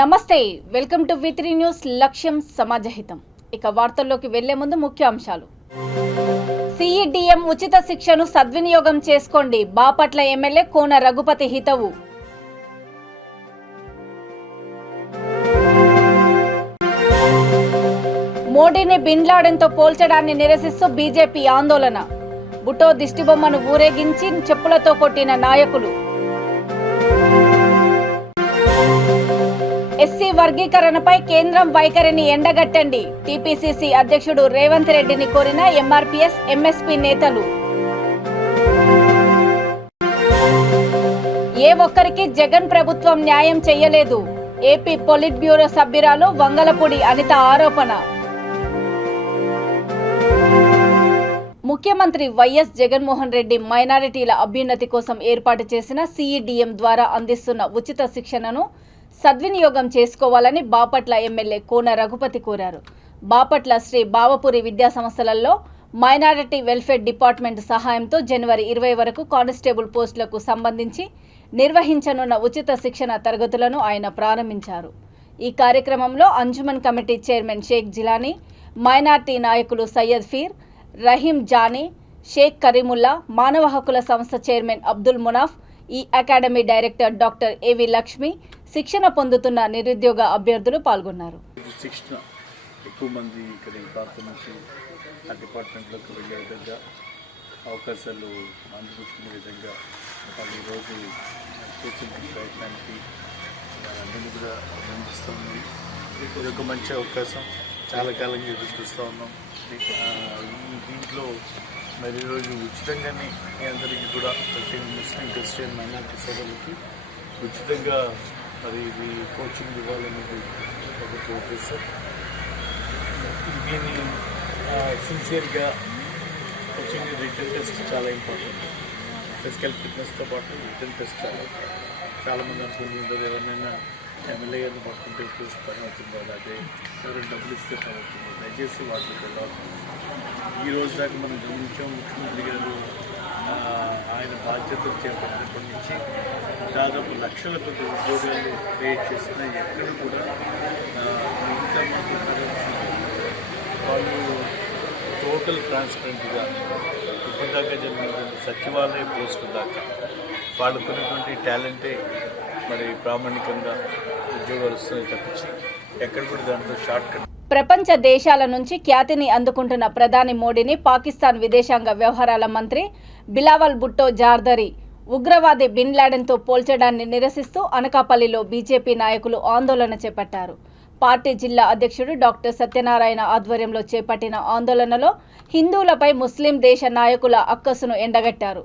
నమస్తే, welcome to V3 news. లక్ష్యం సమాజహితం. ఇక వార్తల్లోకి వెళ్లే ముందు ముఖ్యాంశాలు. CEDM ఉచిత శిక్షను సద్వినియోగం చేసుకోండి. బాపట్ల ఎమ్మెల్యే కోన రఘుపతి హితవు. మోడీని బిన్ లాడెన్తో పోల్చడాన్ని నిరసిస్తూ బీజేపీ ఆందోళన. బుటో దిష్టిబొమ్మను ఊరేగించి చెప్పులతో కొట్టిన నాయకులు. ఎస్సీ వర్గీకరణపై కేంద్రం వైఖరిని ఎండగట్టండి. టీపీసీసీ అధ్యక్షుడు రేవంత్ రెడ్డిని కోరిన ఎంఆర్పీఎస్ ఎంఎస్పీ నేతలు. ఏ ఒక్కరికి జగన్ ప్రభుత్వం న్యాయం చేయలేదు. ఏపీ పొలిట్ బ్యూరో సభ్యురాలు వంగలపూడి అనిత ఆరోపణ. ముఖ్యమంత్రి వైఎస్ జగన్మోహన్ రెడ్డి మైనారిటీల అభ్యున్నతి కోసం ఏర్పాటు చేసిన CEDM ద్వారా అందిస్తున్న ఉచిత శిక్షణను సద్వినియోగం చేసుకోవాలని బాపట్ల ఎమ్మెల్యే కోన రఘుపతి కోరారు. బాపట్ల శ్రీ బావపురి విద్యాసంస్థలలో మైనారిటీ వెల్ఫేర్ డిపార్ట్మెంట్ సహాయంతో జనవరి 20 వరకు కానిస్టేబుల్ పోస్టులకు సంబంధించి నిర్వహించనున్న ఉచిత శిక్షణ తరగతులను ఆయన ప్రారంభించారు. ఈ కార్యక్రమంలో అంజుమన్ కమిటీ చైర్మన్ షేక్ జిలానీ, మైనార్టీ నాయకులు సయ్యద్ ఫీర్, రహీం జానీ, షేక్ కరీముల్లా, మానవ హక్కుల సంస్థ చైర్మన్ అబ్దుల్ మునాఫ్, ఈ అకాడమీ డైరెక్టర్ డాక్టర్ ఏవి లక్ష్మి, శిక్షణ పొందుతున్న నిరుద్యోగ అభ్యర్థులు పాల్గొన్నారు. శిక్షణ ఎక్కువ మంది ఇక్కడ ఈ ప్రాంతం నుంచి ఆ డిపార్ట్మెంట్లోకి వెళ్ళే విధంగా అవకాశాలు అందిపుచ్చుకునే విధంగా ఈరోజు చేసిన ప్రయత్నానికి అందరినీ కూడా అభినందిస్తుంది. ఇది ఒక మంచి అవకాశం, చాలా కాలంగా ఎదురు చూస్తూ ఉన్నాం. దీంట్లో మరి ఈరోజు ఉచితంగానే మీ అందరికీ కూడా ప్రతి ముస్లిం, క్రిస్టియన్, మైనార్టీ సోదరులకి ఉచితంగా మరి ఇది కోచింగ్ ఇవ్వాలనేది ఒక ఉద్దేశం. దీన్ని సిన్సియర్గా కోచింగ్, రిటర్న్ టెస్ట్ చాలా ఇంపార్టెంట్. ఫిజికల్ ఫిట్నెస్తో పాటు రిటర్న్ టెస్ట్ చాలామంది అనుకుంటుంటుంది, ఎవరినైనా ఎమ్మెల్యే గారిని పట్టుకుంటే చూసి పని అవుతుందో, అలాగే ఎవరైనా డబ్బులు ఇస్తే పని అవుతుందో, దయచేసి వాటికి వెళ్ళాలి. ఈ రోజు దాకా మనం గమనించాం, ముఖ్యమంత్రి గారు ఆయన బాధ్యతలు చేపట్టినప్పటి నుంచి దాదాపు లక్షల కొద్ది ఉద్యోగాలు క్రియేట్ చేసిన ఎక్కడ కూడా ఇంతమంది వాళ్ళు టోటల్ ట్రాన్స్పరెంట్గా ఇప్పటిదాకా జరిగిన సచివాలయ పోస్టు దాకా వాళ్ళకున్నటువంటి టాలెంటే మరి ప్రామాణికంగా ఉద్యోగాలు వస్తున్నాయి తప్పించి ఎక్కడ కూడా దాంట్లో షార్ట్ కట్. ప్రపంచ దేశాల నుంచి ఖ్యాతిని అందుకుంటున్న ప్రధాని మోడీని పాకిస్తాన్ విదేశాంగ వ్యవహారాల మంత్రి బిలావల్ భుట్టో జార్దరి ఉగ్రవాది బిన్ లాడెన్తో పోల్చడాన్ని నిరసిస్తూ అనకాపల్లిలో బీజేపీ నాయకులు ఆందోళన చేపట్టారు. పార్టీ జిల్లా అధ్యక్షుడు డాక్టర్ సత్యనారాయణ ఆధ్వర్యంలో చేపట్టిన ఆందోళనలో హిందువులపై ముస్లిం దేశ నాయకుల అక్కసును ఎండగట్టారు.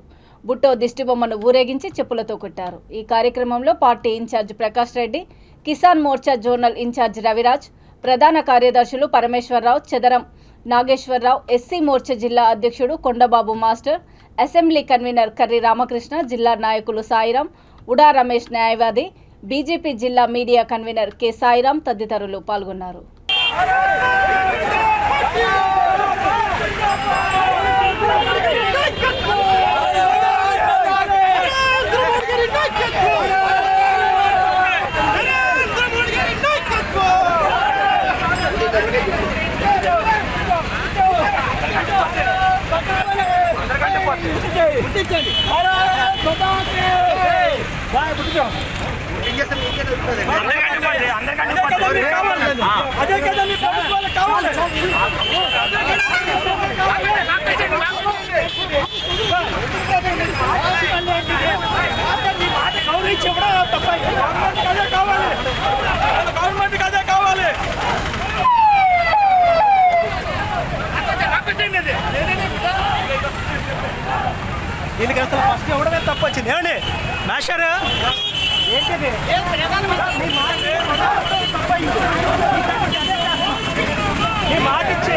భుట్టో దిష్టిబొమ్మను ఊరేగించి చెప్పులతో కొట్టారు. ఈ కార్యక్రమంలో party incharge Prakash Reddy, Kisan Morcha zonal incharge Raviraj, ప్రధాన కార్యదర్శులు పరమేశ్వరరావు, చదరం నాగేశ్వరరావు, ఎస్సీ మోర్చా జిల్లా అధ్యక్షుడు Kondababu master, assembly convener Karri Ramakrishna, జిల్లా నాయకులు సాయిరాం, ఉడా రమేష్ న్యాయవాది, బీజేపీ జిల్లా మీడియా కన్వీనర్ కె సాయిరాం తదితరులు పాల్గొన్నారు. అదే కదా మీ ప్రభుత్వాలకు కావాలి. గౌరవించి కూడా తప్ప అదే కావాలి, గవర్నమెంట్కి అదే కావాలి. దీనికి అసలు ఫస్ట్ ఇవ్వడమే తప్పు వచ్చింది. ఏమండి మాస్టర్ ఏంటిది ఈ మాట ఇచ్చి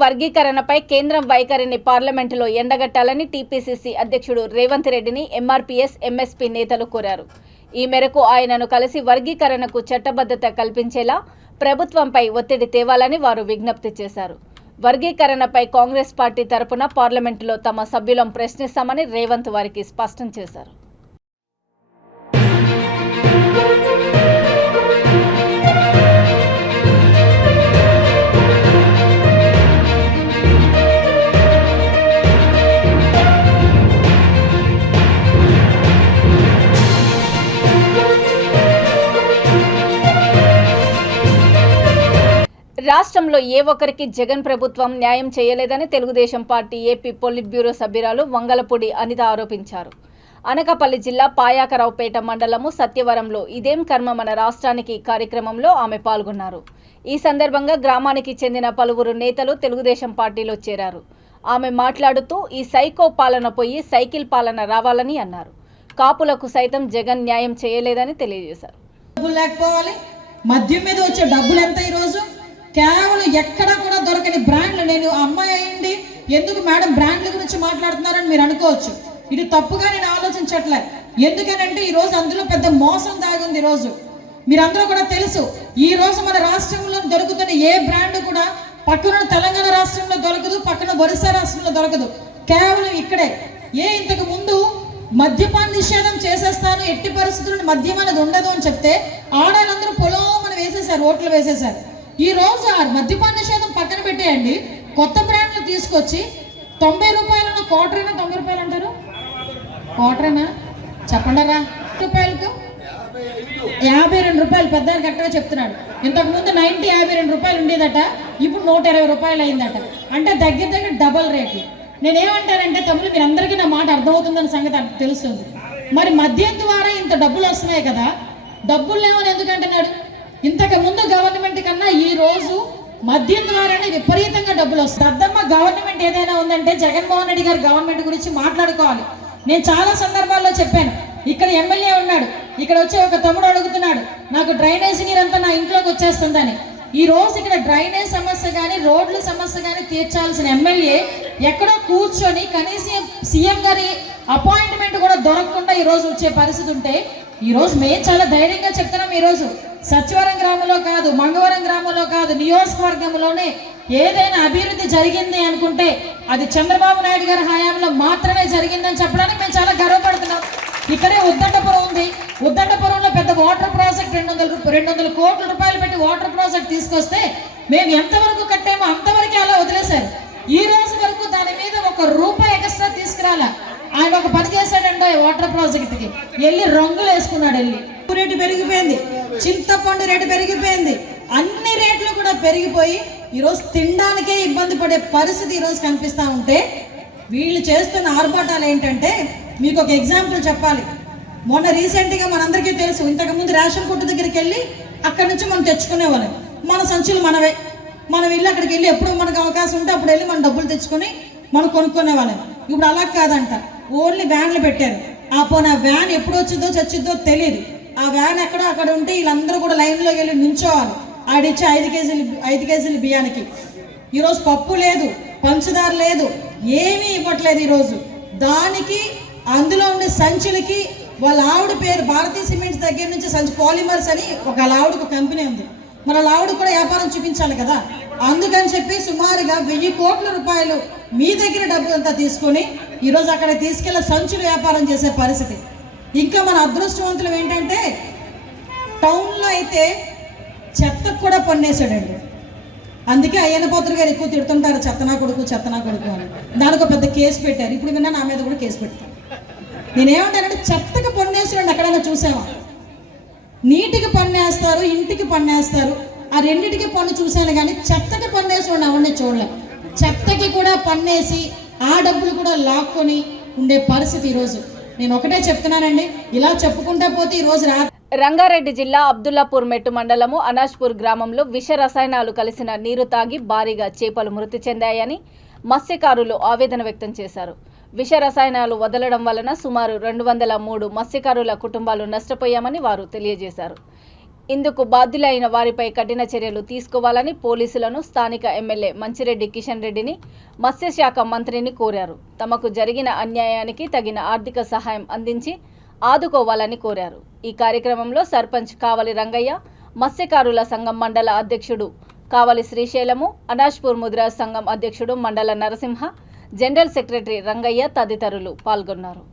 వర్గీకరణపై కేంద్రం వైఖరిని పార్లమెంటులో ఎండగట్టాలని టీపీసీసీ అధ్యక్షుడు రేవంత్ రెడ్డిని ఎంఆర్పీఎస్, ఎంఎస్పీ నేతలు కోరారు. ఈ మేరకు ఆయనను కలిసి వర్గీకరణకు చట్టబద్ధత కల్పించేలా ప్రభుత్వంపై ఒత్తిడి తేవాలని వారు విజ్ఞప్తి చేశారు. వర్గీకరణపై కాంగ్రెస్ పార్టీ తరపున పార్లమెంటులో తమ సభ్యులను ప్రశ్నిస్తామని రేవంత్ వారికి స్పష్టం చేశారు. రాష్ట్రంలో ఏ ఒక్కరికి జగన్ ప్రభుత్వం న్యాయం చేయలేదని Telugu Desam party AP polit bureau సభ్యురాలు వంగలపూడి అనిత ఆరోపించారు. అనకాపల్లి జిల్లా పాయాకరావుపేట మండలము సత్యవరంలో ఇదేం కర్మ మన రాష్ట్రానికి కార్యక్రమంలో ఆమె పాల్గొన్నారు. ఈ సందర్భంగా గ్రామానికి చెందిన పలువురు నేతలు తెలుగుదేశం పార్టీలో చేరారు. ఆమె మాట్లాడుతూ ఈ సైకో పాలన పోయి సైకిల్ పాలన రావాలని అన్నారు. కాపులకు సైతం జగన్ న్యాయం చేయలేదని తెలియజేశారు. మద్యం మీద వచ్చే డబ్బులు ఎంత ఈరోజు? కేవలం ఎక్కడా కూడా దొరకని బ్రాండ్లు. నేను అమ్మాయి అయ్యింది ఎందుకు మేడం బ్రాండ్ల గురించి మాట్లాడుతున్నారని మీరు అనుకోవచ్చు. ఇది తప్పుగా నేను ఆలోచించట్లే. ఎందుకనంటే ఈరోజు అందులో పెద్ద మోసం దాగుంది. ఈరోజు మీరందరూ కూడా తెలుసు, ఈ రోజు మన రాష్ట్రంలో దొరుకుతున్న ఏ బ్రాండ్ కూడా పక్కన తెలంగాణ రాష్ట్రంలో దొరకదు, పక్కన ఒరిస్సా రాష్ట్రంలో దొరకదు. కేవలం ఇక్కడే. ఇంతకు ముందు మద్యపాన నిషేధం చేసేస్తాను, ఎట్టి పరిస్థితుల్లో మద్యం అనేది ఉండదు అని చెప్తే ఆడాలందరూ పొలం వేసేసారు, ఓట్లు వేసేసారు. ఈ రోజు ఆ మద్యపాన నిషేధం పక్కన పెట్టేయండి, కొత్త బ్రాండ్లు తీసుకొచ్చి 90 రూపాయలను క్వార్టరేనా 90 రూపాయలు అంటారు, క్వార్టరేనా చెప్పండరా, రూపాయలకు 52 రూపాయలు పెద్ద కరెక్ట్గా చెప్తున్నాడు. ఇంతకు ముందు 52 రూపాయలు ఉండేదట, ఇప్పుడు 120 రూపాయలు అయిందట. అంటే దగ్గర డబల్ రేట్లు. నేనేమంటానంటే తమ్ముడు, మీరు అందరికీ నా మాట అర్థమవుతుందని సంగతి తెలుస్తుంది. మరి మద్యం ద్వారా ఇంత డబ్బులు వస్తున్నాయి కదా, డబ్బులు లేవని ఎందుకంటున్నాడు? ఇంతకు ముందు గవర్నమెంట్ కన్నా ఈ రోజు మద్యం ద్వారానే విపరీతంగా డబ్బులు వస్తాయి. అద్దమ్మ గవర్నమెంట్ ఏదైనా ఉందంటే జగన్మోహన్ రెడ్డి గారు గవర్నమెంట్ గురించి మాట్లాడుకోవాలి. నేను చాలా సందర్భాల్లో చెప్పాను. ఇక్కడ ఎమ్మెల్యే ఉన్నాడు, ఇక్కడ వచ్చి ఒక తమ్ముడు అడుగుతున్నాడు, నాకు డ్రైనేజ్ నీరంతా నా ఇంట్లోకి వచ్చేస్తుందని. ఈ రోజు ఇక్కడ డ్రైనేజ్ సమస్య కానీ రోడ్ల సమస్య కానీ తీర్చాల్సిన ఎమ్మెల్యే ఎక్కడో కూర్చొని కనీసం సీఎం గారి అపాయింట్మెంట్ కూడా దొరకకుండా ఈ రోజు వచ్చే పరిస్థితి ఉంటే, ఈ రోజు మేము చాలా ధైర్యంగా చెప్తున్నాం. ఈ రోజు సచివరం గ్రామంలో కాదు, మంగవరం గ్రామంలో కాదు, నియోజకవర్గంలోనే ఏదైనా అభివృద్ధి జరిగింది అనుకుంటే అది చంద్రబాబు నాయుడు గారి హయాంలో మాత్రమే జరిగిందని చెప్పడానికి మేము చాలా గర్వపడుతున్నాం. ఇక్కడే ఉద్దండపురం ఉంది, ఉద్దండపురంలో పెద్ద వాటర్ ప్రాజెక్ట్ 200 కోట్ల రూపాయలు పెట్టి వాటర్ ప్రాజెక్ట్ తీసుకొస్తే మేము ఎంతవరకు కట్టామో అంతవరకే అలా వదిలేశారు. ఈ రోజు వరకు దాని మీద ₹1 ఎక్స్ట్రా తీసుకురాలా. ఆయన ఒక పని చేశాడండి వాటర్ ప్రాజెక్ట్ కి, వెళ్ళి రంగులు వేసుకున్నాడు. వెళ్ళి రేటు పెరిగిపోయింది, చింతపండు రేటు పెరిగిపోయింది, అన్ని రేట్లు కూడా పెరిగిపోయి ఈరోజు తినడానికే ఇబ్బంది పడే పరిస్థితి ఈరోజు కనిపిస్తూ ఉంటే వీళ్ళు చేస్తున్న ఆర్భాటాలు ఏంటంటే, మీకు ఒక ఎగ్జాంపుల్ చెప్పాలి. మొన్న రీసెంట్గా మనందరికీ తెలుసు, ఇంతకుముందు రేషన్ కొట్టు దగ్గరికి వెళ్ళి అక్కడి నుంచి మనం తెచ్చుకునేవాళ్ళం. మన సంచులు మనవే, మనం వెళ్ళి అక్కడికి వెళ్ళి ఎప్పుడు మనకు అవకాశం ఉంటే అప్పుడు వెళ్ళి మనం డబ్బులు తెచ్చుకొని మనం కొనుక్కునేవాళ్ళం. ఇప్పుడు అలా కాదంట, ఓన్లీ వ్యాన్లు పెట్టారు. పోనీ ఆ వ్యాన్ ఎప్పుడు వచ్చిందో చచ్చిద్దో తెలియదు. ఆ వ్యాన్ ఎక్కడో అక్కడ ఉంటే వీళ్ళందరూ కూడా లైన్లోకి వెళ్ళి నుంచోవాలి. ఆడిచ్చే 5 కేజీలు బియ్యానికి. ఈరోజు పప్పు లేదు, పంచదార లేదు, ఏమీ ఇవ్వట్లేదు ఈరోజు. దానికి అందులో ఉండే సంచులకి వాళ్ళ ఆవిడ పేరు భారతీయ సిమెంట్స్ దగ్గర నుంచి సంచి పాలిమర్స్ అని ఒక ఆవిడకు కంపెనీ ఉంది. మన ఆవిడ కూడా వ్యాపారం చూపించాలి కదా. అందుకని చెప్పి సుమారుగా 1000 కోట్ల రూపాయలు మీ దగ్గర డబ్బు అంతా తీసుకొని ఈరోజు అక్కడ తీసుకెళ్ళి సంచులు వ్యాపారం చేసే పరిస్థితి. ఇంకా మన అదృష్టవంతులు ఏంటంటే టౌన్లో అయితే చెత్తకు కూడా పన్నేసాడండి. అందుకే అయ్యనపోతులు గారు ఎక్కువ తిడుతుంటారు, చెత్తనా కొడుకు అని. దానికి పెద్ద కేసు పెట్టారు. ఇప్పుడు విన్నా నా మీద కూడా కేసు పెట్టారు. నేనేమంటానంటే చెత్తకు పన్నేసాడు ఎక్కడైనా చూసావా? నీటికి పన్నేస్తారు, ఇంటికి పన్నేస్తారు, ఆ రెండింటికి పన్ను చూశాను కానీ చెత్తకి పన్నేసాడు అవన్నీ చూడలే. చెత్తకి కూడా పన్నేసి ఆ డబ్బులు కూడా లాక్కొని ఉండే పరిస్థితి ఈరోజు. నేను ఒకటే చెప్తున్నానండి, ఇలా చెప్పుకుంటా పోతే ఈరోజు రంగారెడ్డి జిల్లా అబ్దుల్లాపూర్ మెట్టు మండలము అనాజ్పూర్ గ్రామంలో విష రసాయనాలు కలిసిన నీరు తాగి భారీగా చేపలు మృతి చెందాయని మత్స్యకారులు ఆవేదన వ్యక్తం చేశారు. విష రసాయనాలు వదలడం వలన సుమారు 203 మత్స్యకారుల కుటుంబాలు నష్టపోయామని వారు తెలియజేశారు. ఇందుకు బాధ్యులైన వారిపై కఠిన చర్యలు తీసుకోవాలని పోలీసులను స్థానిక ఎమ్మెల్యే మంచిరెడ్డి కిషన్ రెడ్డిని మత్స్యశాఖ మంత్రిని కోరారు. తమకు జరిగిన అన్యాయానికి తగిన ఆర్థిక సహాయం అందించి ఆదుకోవాలని కోరారు. ఈ కార్యక్రమంలో సర్పంచ్ కావలి రంగయ్య, మత్స్యకారుల సంఘం మండల అధ్యక్షుడు కావలి శ్రీశైలము, అనాజ్పూర్ ముదిరాజ్ సంఘం అధ్యక్షుడు మండల నరసింహ, జనరల్ సెక్రటరీ రంగయ్య తదితరులు పాల్గొన్నారు.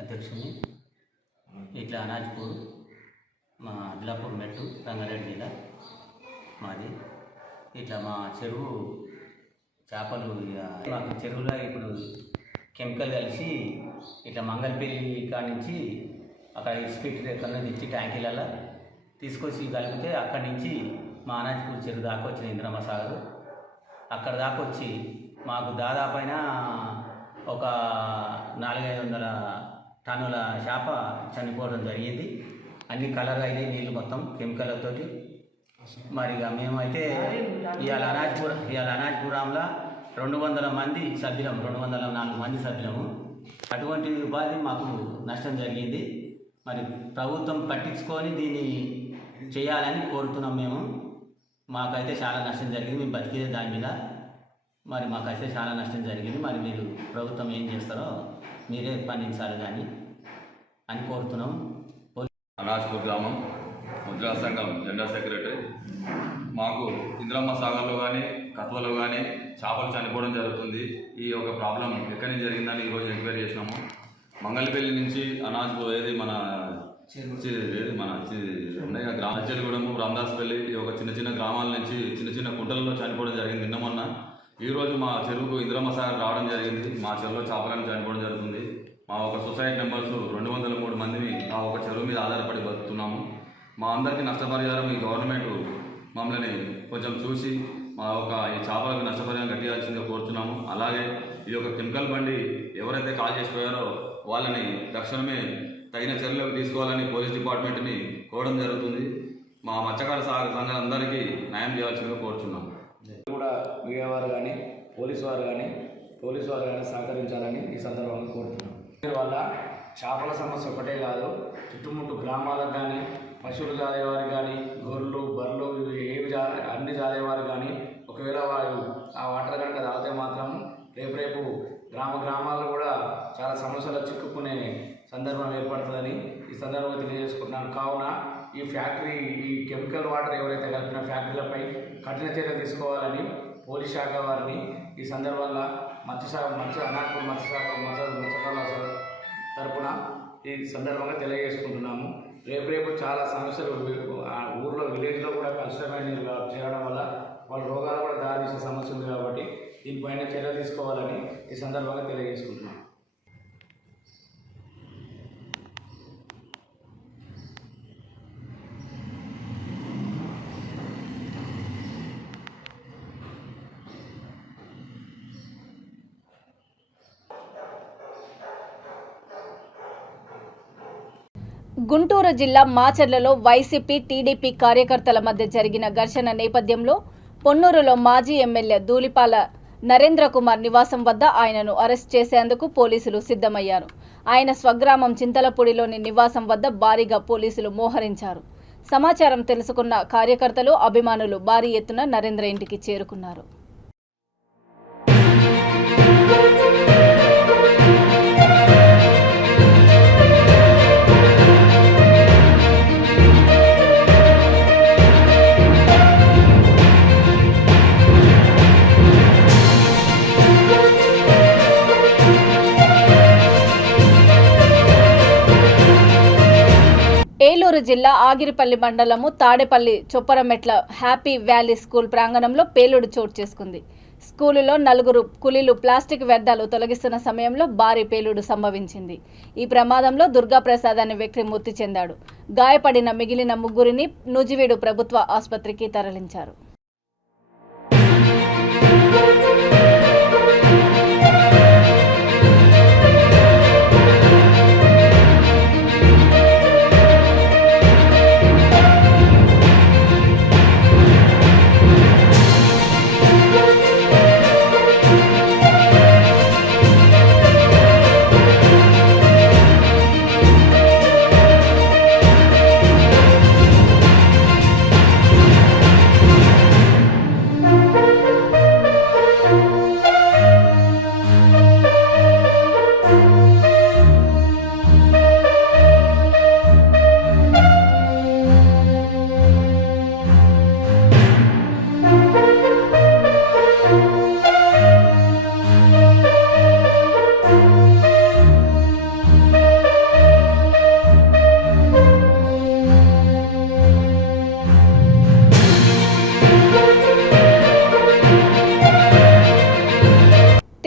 అధ్యక్షుని ఇట్లా అనాజ్పూర్ మా అదిలాపూర్ మెట్టు రంగారెడ్డి జిల్లా మాది. ఇట్లా మా చెరువు చేపలు మాకు చెరువులో ఇప్పుడు కెమికల్ కలిసి ఇట్లా మంగళపల్లి కాడి నుంచి అక్కడ స్పీడ్ ఎక్కడ తెచ్చి ట్యాంకీలలో తీసుకొచ్చి కలిపితే అక్కడి నుంచి మా అనాజ్పూర్ చెరువు దాకా వచ్చిన ఇంద్రమ్మ సాగర్. అక్కడ దాకా వచ్చి మాకు దాదాపైన ఒక 400-500 టన్నుల చేప చనిపోవడం జరిగింది. అన్ని కలర్ అయినాయి నీళ్ళు మొత్తం కెమికల్తోటి. మరి ఇక మేమైతే ఇవాళ అనాజ్పురంలో 200 మంది సభ్యులం, 204 మంది సభ్యులము. అటువంటి ఉపాధి మాకు నష్టం జరిగింది. మరి ప్రభుత్వం పట్టించుకొని దీన్ని చేయాలని కోరుతున్నాం మేము. మాకైతే చాలా నష్టం జరిగింది, మేము బతికేది దాని మీద. మరి మాకైతే చాలా నష్టం జరిగింది. మరి మీరు ప్రభుత్వం ఏం చేస్తారో మీరే స్పందించాలి కానీ అని కోరుతున్నాం. అనాజ్పూర్ గ్రామం ముద్రా సంఘం జనరల్ సెక్రటరీ. మాకు ఇంద్రమ్మ సాగర్లో కానీ కత్వలో కానీ చేపలు చనిపోవడం జరుగుతుంది. ఈ ఒక ప్రాబ్లం ఎక్కడి నుంచి జరిగిందని ఈరోజు ఎంక్వైరీ చేసినాము. మంగళపల్లి నుంచి అనాజ్పూర్ ఏది మన గ్రామచెరుగూడెము, రామదాస్పల్లి ఒక చిన్న గ్రామాల నుంచి చిన్న కుంటలలో చనిపోవడం జరిగింది నిన్న మొన్న. ఈరోజు మా చెరువుకు ఇంద్రమ్మ సాగర్ రావడం జరిగింది. మా చెరువులో చేపలను చనిపోవడం జరుగుతుంది. మా ఒక సొసైటీ మెంబర్స్ 203 మందిని ఆ ఒక చెరువు మీద ఆధారపడి బతుకుతున్నాము. మా అందరికీ నష్టపరిహారం ఈ గవర్నమెంట్ మమ్మల్ని కొంచెం చూసి మా ఒక ఈ చేపలకు నష్టపరిహారం కట్టియాల్సిందిగా కోరుతున్నాము. అలాగే ఈ యొక్క కెమికల్ బండి ఎవరైతే కాల్ చేసిపోయారో వాళ్ళని తక్షణమే తగిన చర్యలకు తీసుకోవాలని పోలీస్ డిపార్ట్మెంట్ని కోరడం జరుగుతుంది. మా మత్స్యకార సంఘాలందరికీ న్యాయం చేయాల్సిందిగా కోరుతున్నాము. కూడా మీడియా వారు కానీ పోలీసు వారు కానీ సహకరించాలని ఈ సందర్భంగా కోరుతున్నాం. దీనివల్ల చేపల సమస్య ఒకటే కాదు, చుట్టుముట్టు గ్రామాలకు కానీ పశువులు జాదేవారు కానీ గొర్రెలు బర్రెలు ఏవి అన్ని జాదేవారు కానీ ఒకవేళ వారు ఆ వాటర్ కనుక తాగితే మాత్రం రేపు గ్రామాల్లో కూడా చాలా సమస్యలు చిక్కుకునే సందర్భం ఏర్పడుతుందని ఈ సందర్భంగా తెలియజేసుకుంటున్నాను. కావున ఈ కెమికల్ వాటర్ ఎవరైతే కలిపిన ఫ్యాక్టరీలపై కఠిన చర్యలు తీసుకోవాలని పోలీస్ శాఖ వారిని ఈ సందర్భంగా అనాజ్పూర్ మత్స్యకారుల తరపున ఈ సందర్భంగా తెలియజేసుకుంటున్నాము. రేపు చాలా సమస్యలు ఊర్లో విలేజ్లో కూడా కలుషితమైన నీరు చేరడం వల్ల వాళ్ళ రోగాలు కూడా దారితీసే సమస్య ఉంది. కాబట్టి దీనిపైన చర్యలు తీసుకోవాలని ఈ సందర్భంగా తెలియజేసుకుంటున్నాం. గుంటూరు జిల్లా మాచర్లలో వైసీపీ టీడీపీ కార్యకర్తల మధ్య జరిగిన ఘర్షణ నేపథ్యంలో పొన్నూరులో మాజీ ఎమ్మెల్యే ధూళిపాల నరేంద్ర కుమార్ నివాసం వద్ద ఆయనను అరెస్ట్ చేసేందుకు పోలీసులు సిద్ధమయ్యారు. ఆయన స్వగ్రామం చింతలపూడిలోని నివాసం వద్ద భారీగా పోలీసులు మోహరించారు. సమాచారం తెలుసుకున్న కార్యకర్తలు, అభిమానులు భారీ ఎత్తున నరేంద్ర ఇంటికి చేరుకున్నారు. ఏలూరు జిల్లా ఆగిరిపల్లి మండలము Tadepalli Chopparametla happy valley school ప్రాంగణంలో పేలుడు చోటు చేసుకుంది. స్కూలులో 4 కూలీలు ప్లాస్టిక్ వ్యర్థాలు తొలగిస్తున్న సమయంలో భారీ పేలుడు సంభవించింది. ఈ ప్రమాదంలో దుర్గాప్రసాద్ అనే వ్యక్తి మృతి చెందాడు. గాయపడిన మిగిలిన 3 నూజివీడు ప్రభుత్వ ఆసుపత్రికి తరలించారు.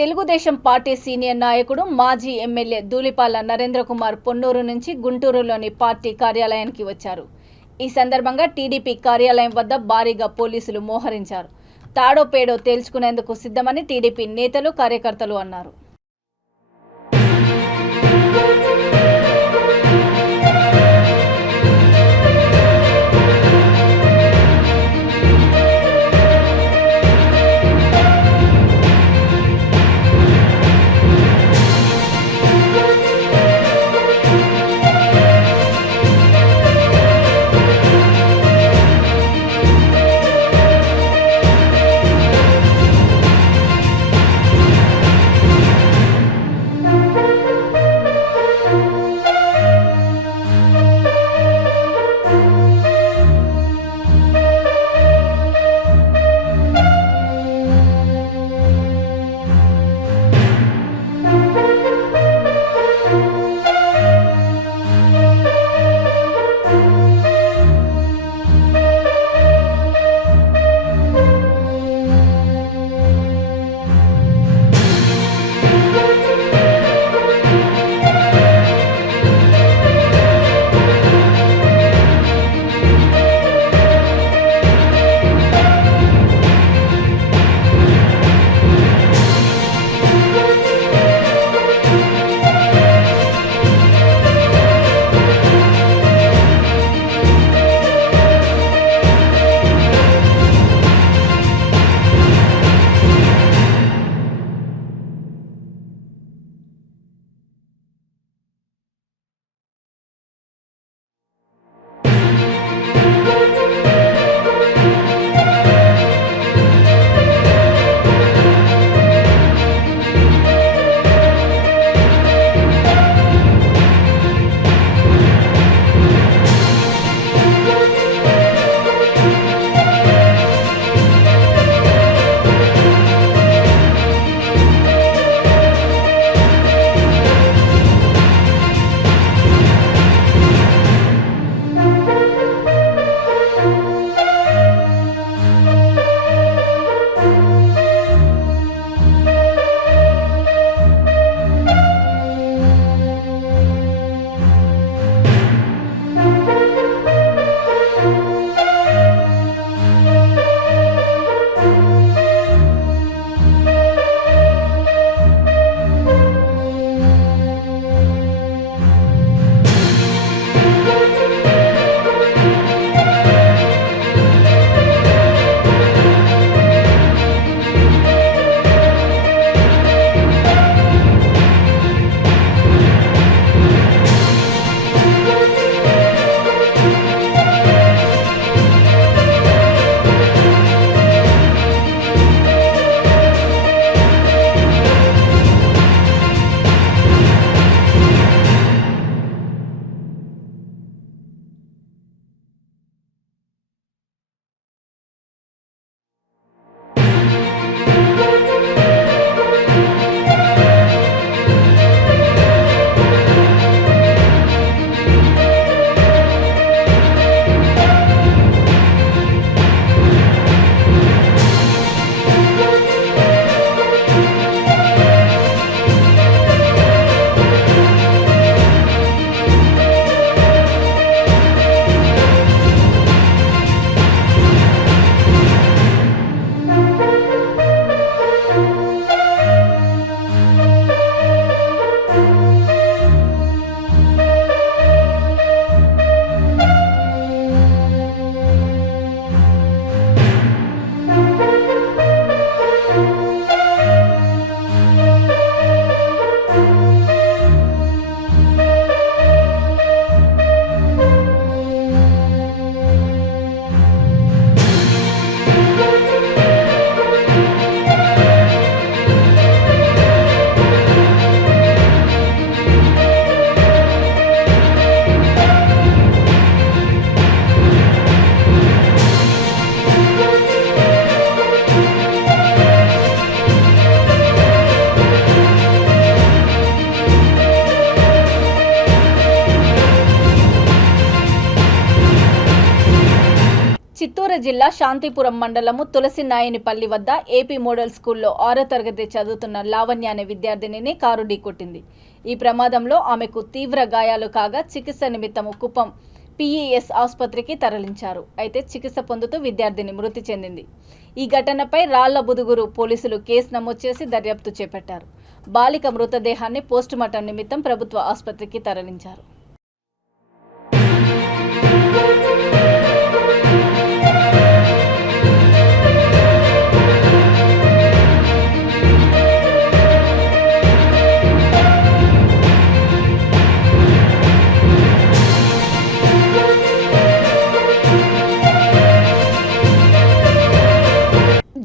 తెలుగుదేశం పార్టీ సీనియర్ నాయకుడు మాజీ ఎమ్మెల్యే ధూళిపాల నరేంద్ర కుమార్ పొన్నూరు నుంచి గుంటూరులోని పార్టీ కార్యాలయానికి వచ్చారు. ఈ సందర్భంగా టీడీపీ కార్యాలయం వద్ద భారీగా పోలీసులు మోహరించారు. తాడో పేడో తేల్చుకునేందుకు సిద్ధమని టీడీపీ నేతలు కార్యకర్తలు అన్నారు. గుంటూరు జిల్లా శాంతిపురం మండలము తులసినాయనిపల్లి వద్ద ఏపీ మోడల్ స్కూల్లో 6వ తరగతి చదువుతున్న లావణ్య అనే విద్యార్థినిని కారు ఢీకొట్టింది. ఈ ప్రమాదంలో ఆమెకు తీవ్ర గాయాలు కాగా చికిత్స నిమిత్తము కుప్పం పిఈఎస్ ఆసుపత్రికి తరలించారు. అయితే చికిత్స పొందుతూ విద్యార్థిని మృతి చెందింది. ఈ ఘటనపై రాళ్లబుదుగురు పోలీసులు కేసు నమోదు చేసి దర్యాప్తు చేపట్టారు. బాలిక మృతదేహాన్ని పోస్టుమార్టం నిమిత్తం ప్రభుత్వ ఆసుపత్రికి తరలించారు.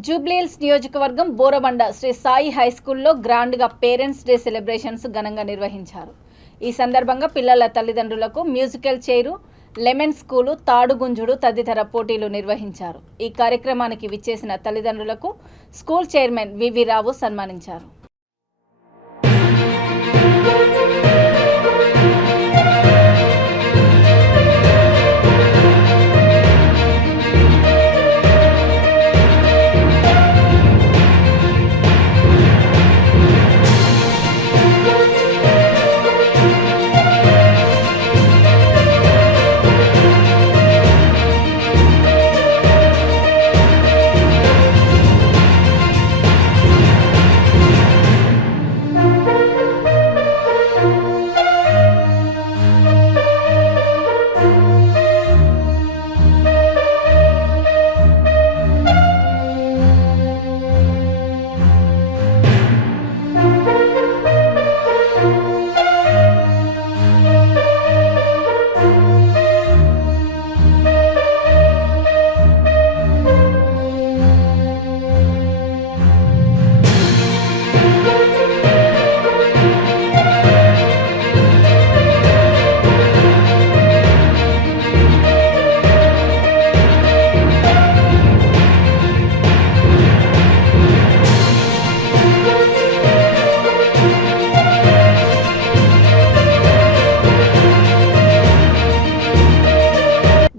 జూబ్లీహిల్స్ నియోజకవర్గం బోరబండ శ్రీ సాయి హై స్కూల్లో గ్రాండ్గా పేరెంట్స్ డే సెలబ్రేషన్స్ ఘనంగా నిర్వహించారు. ఈ సందర్భంగా పిల్లల తల్లిదండ్రులకు మ్యూజికల్ చైరు, లెమన్ స్కూలు, తాడుగుంజుడు తదితర పోటీలు నిర్వహించారు. ఈ కార్యక్రమానికి విచ్చేసిన తల్లిదండ్రులకు స్కూల్ చైర్మన్ వివి రావు సన్మానించారు.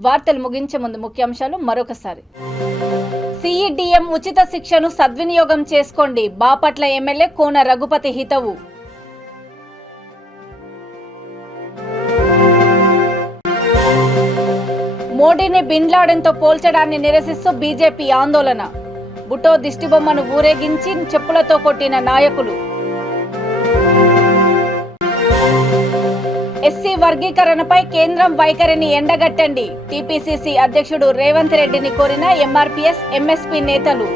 వార్తలు ముగించే ముందు ముఖ్యాంశాలు మరొకసారి. సిఈడిఎం ఉచిత శిక్షను సద్వినియోగం చేసుకోండి. బాపట్ల ఎమ్మెల్యే కోన రఘుపతి హితవు. మోడీని బిన్ లాడెన్తో పోల్చడాన్ని నిరసిస్తూ బీజేపీ ఆందోళన. బుటో దిష్టిబొమ్మను ఊరేగించి చెప్పులతో కొట్టిన నాయకులు. ఎస్సీ వర్గీకరణపై కేంద్రం వైఖరిని ఎండగట్టండి. టీపీసీసీ అధ్యక్షుడు రేవంత్ రెడ్డిని కోరిన ఎంఆర్పీఎస్, ఎంఎస్పీ నేతలు.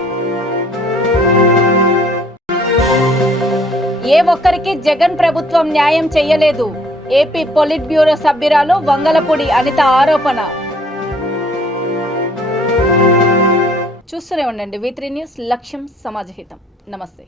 ఏ ఒక్కరికి జగన్ ప్రభుత్వం న్యాయం చేయలేదు. ఏపీ పొలిట్ బ్యూరో సభ్యురాలు వంగలపూడి అనిత ఆరోపణ. చూస్తూనే ఉండండి V3 న్యూస్. లక్ష్యం సమాజహితం. నమస్తే.